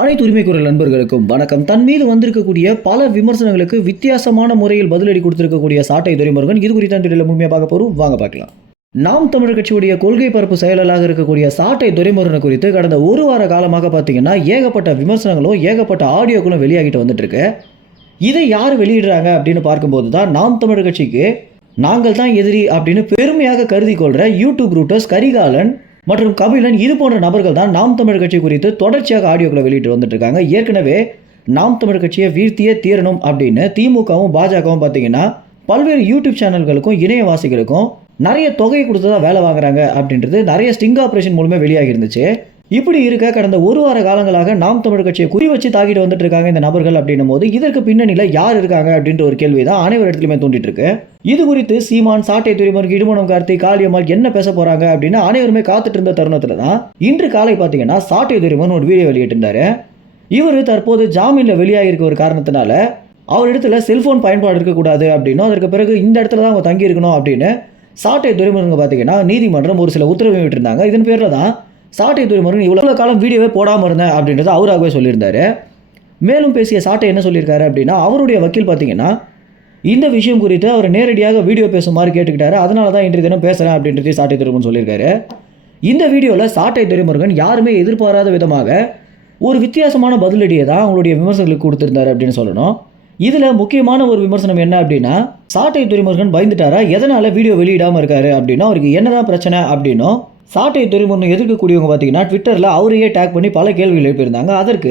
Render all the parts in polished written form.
அனைத்து உரிமை குரல் நண்பர்களுக்கும் வணக்கம். தன் மீது வந்திருக்கக்கூடிய பல விமர்சனங்களுக்கு வித்தியாசமான முறையில் பதிலடி கொடுத்திருக்கக்கூடிய சாட்டை துரைமுருகன் இது குறித்த வீடியோவில் முழுமையாக பார்க்க போறோம். வாங்க பார்க்கலாம். நாம் தமிழர் கட்சியுடைய கொள்கை பரப்பு செயலாளராக இருக்கக்கூடிய சாட்டை துரைமுருகன் குறித்து கடந்த ஒரு வார காலமாக பார்த்தீங்கன்னா ஏகப்பட்ட விமர்சனங்களும் ஏகப்பட்ட ஆடியோக்களும் வெளியாகிட்டு வந்துட்டு இருக்கு. இதை யார் வெளியிடுறாங்க அப்படின்னு பார்க்கும்போது தான் நாம் தமிழர் கட்சிக்கு நாங்கள் தான் எதிரி அப்படின்னு பெருமையாக கருதி கொள்கிற யூடியூப் ரூட்டர்ஸ் கரிகாலன் மற்றும் கபிலன் இது போன்ற நபர்கள் தான் நாம் தமிழர் கட்சி குறித்து தொடர்ச்சியாக ஆடியோக்களை வெளியிட்டு வந்துட்டு இருக்காங்க. ஏற்கனவே நாம் தமிழர் கட்சியை வீழ்த்தியே தீரணும் அப்படின்னு திமுகவும் பாஜகவும் பார்த்தீங்கன்னா பல்வேறு யூடியூப் சேனல்களுக்கும் இணையவாசிகளுக்கும் நிறைய தொகை கொடுத்து தான் வேலை வாங்குறாங்க அப்படின்றது நிறைய ஸ்டிங் ஆப்ரேஷன் மூலமே வெளியாகி இருந்துச்சு. இப்படி இருக்க கடந்த ஒரு வார காலங்களாக நாம் தமிழர் கட்சியை குறி வச்சு தாக்கிட்டு வந்துட்டு இருக்காங்க இந்த நபர்கள் அப்படின்னும் போது இதற்கு பின்னணியில் யார் இருக்காங்க அப்படின்ற ஒரு கேள்வி தான் அனைவர் இடத்துலையுமே தோண்டிட்டு இருக்கு. இது குறித்து சீமான், சாட்டை துரைமுருகன், இடுமணம் கார்த்தி, காளியம்மாள் என்ன பேச போறாங்க அப்படின்னு அனைவருமே காத்துட்டு இருந்த தருணத்துல தான் இன்று காலை பார்த்தீங்கன்னா சாட்டை துரைமுருகன் ஒரு வீடியோ வெளியிட்டிருந்தாரு. இவர் தற்போது ஜாமீன்ல வெளியாகிருக்க ஒரு காரணத்தினால அவர் இடத்துல செல்போன் பயன்பாடு இருக்கக்கூடாது அப்படின்னும் அதற்கு பிறகு இந்த இடத்துல தான் அவங்க தங்கி இருக்கணும் அப்படின்னு சாட்டை துரைமுருகன் பார்த்தீங்கன்னா நீதிமன்றம் ஒரு சில உத்தரவு விட்டுருந்தாங்க. இதன் பேரில் தான் சாட்டை துரைமுருகன் இவ்வளோ காலம் வீடியோவே போடாமல் இருந்தேன் அப்படின்றத அவராகவே சொல்லியிருந்தாரு. மேலும் பேசிய சாட்டை என்ன சொல்லியிருக்காரு அப்படின்னா அவருடைய வக்கீல் பார்த்தீங்கன்னா இந்த விஷயம் குறித்து அவர் நேரடியாக வீடியோ பேசுமாறு கேட்டுக்கிட்டாரு. அதனால தான் இன்றைய தினம் பேசுகிறேன் அப்படின்றதையும் சாட்டை துரைமுருகன் சொல்லியிருக்காரு. இந்த வீடியோவில் சாட்டை துரைமுருகன் யாருமே எதிர்பாராத விதமாக ஒரு வித்தியாசமான பதிலடியை தான் அவங்களுடைய விமர்சனங்களுக்கு கொடுத்துருந்தாரு அப்படின்னு சொல்லணும். இதில் முக்கியமான ஒரு விமர்சனம் என்ன அப்படின்னா சாட்டை துரைமுருகன் பயந்துட்டாரா, எதனால் வீடியோ வெளியிடாமல் இருக்காரு அப்படின்னா அவருக்கு என்னதான் பிரச்சனை அப்படின்னும் சாட்டை துரைமுருகன் எதிர்க்கக்கூடியவங்க பார்த்தீங்கன்னா ட்விட்டரில் அவரையே டேக் பண்ணி பல கேள்விகள் எழுப்பியிருந்தாங்க. அதற்கு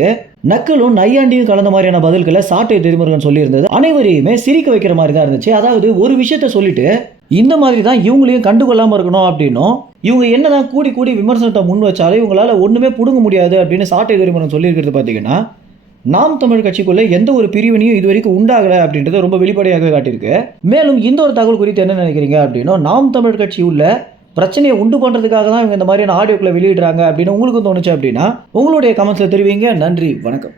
நக்கலும் நையாண்டியும் கலந்த மாதிரியான பதில்களை சாட்டை துரைமுருகன் சொல்லியிருந்தது அனைவரையுமே சிரிக்க வைக்கிற மாதிரி தான் இருந்துச்சு. அதாவது ஒரு விஷயத்த சொல்லிட்டு இந்த மாதிரி தான் இவங்களையும் கண்டுகொள்ளாமல் இருக்கணும் அப்படின்னும் இவங்க என்னதான் கூடி கூடி விமர்சனத்தை முன் வச்சாலே இவங்களால ஒன்றுமே பிடுங்க முடியாது அப்படின்னு சாட்டை துரைமுருகன் சொல்லியிருக்கிறது பார்த்தீங்கன்னா நாம் தமிழ் கட்சிக்குள்ள எந்த ஒரு பிரிவினையும் இது வரைக்கும் உண்டாகலை அப்படின்றத ரொம்ப வெளிப்படையாக காட்டியிருக்கு. மேலும் இந்த ஒரு தகவல் குறித்து என்ன நினைக்கிறீங்க அப்படின்னா நாம் தமிழ் கட்சி உள்ள பிரச்சனையை உண்டு பண்ணுறதுக்காக தான் இவங்க இந்த மாதிரியான ஆடியோக்களை வெளியிடுறாங்க அப்படின்னு உங்களுக்கு தோணுச்சு அப்படின்னா உங்களுடைய கமெண்ட்ஸில் தெரிவிங்க. நன்றி, வணக்கம்.